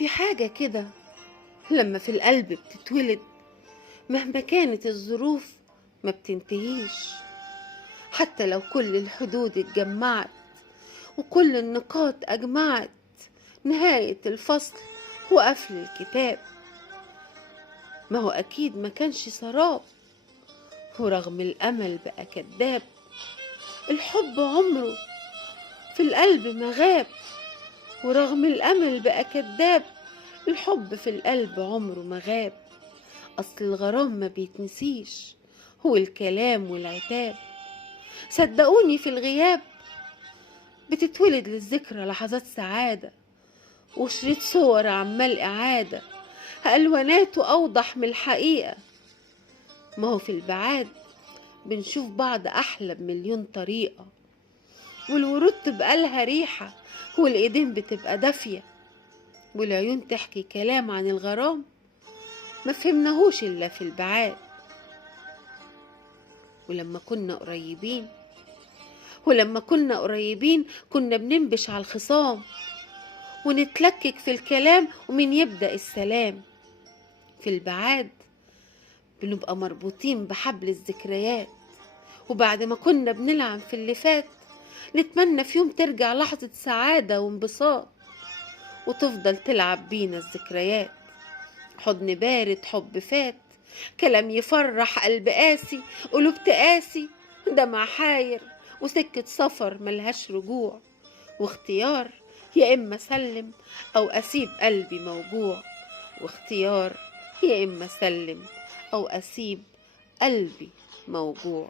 في حاجة كده لما في القلب بتتولد، مهما كانت الظروف ما بتنتهيش. حتى لو كل الحدود اتجمعت وكل النقاط أجمعت، نهاية الفصل وقفل الكتاب. ما هو أكيد ما كانش سراب، ورغم الأمل بقى كداب. الحب عمره في القلب ما غاب، ورغم الأمل بقى كداب. الحب في القلب عمره ما غاب. أصل الغرام ما بيتنسيش، هو الكلام والعتاب. صدقوني في الغياب بتتولد للذكرى لحظات سعادة، وشريط صور عمال إعادة، ألواناته أوضح من الحقيقة. ما هو في البعاد بنشوف بعض أحلى بمليون طريقة، والورود تبقى لها ريحة، والإيدين بتبقى دافية، والعيون تحكي كلام عن الغرام ما فهمناهوش إلا في البعاد. ولما كنا قريبين كنا بننبش على الخصام، ونتلكك في الكلام ومين يبدأ السلام. في البعاد بنبقى مربوطين بحبل الذكريات، وبعد ما كنا بنلعب في اللي فات نتمنى في يوم ترجع لحظة سعادة وانبساط، وتفضل تلعب بينا الذكريات. حضن بارد، حب فات، كلام يفرح، قلب قاسي، قلوب تقاسي، دمع حاير، وسكة سفر ملهاش رجوع، واختيار يا إما أسلم أو أسيب قلبي موجوع. واختيار يا إما أسلم أو أسيب قلبي موجوع.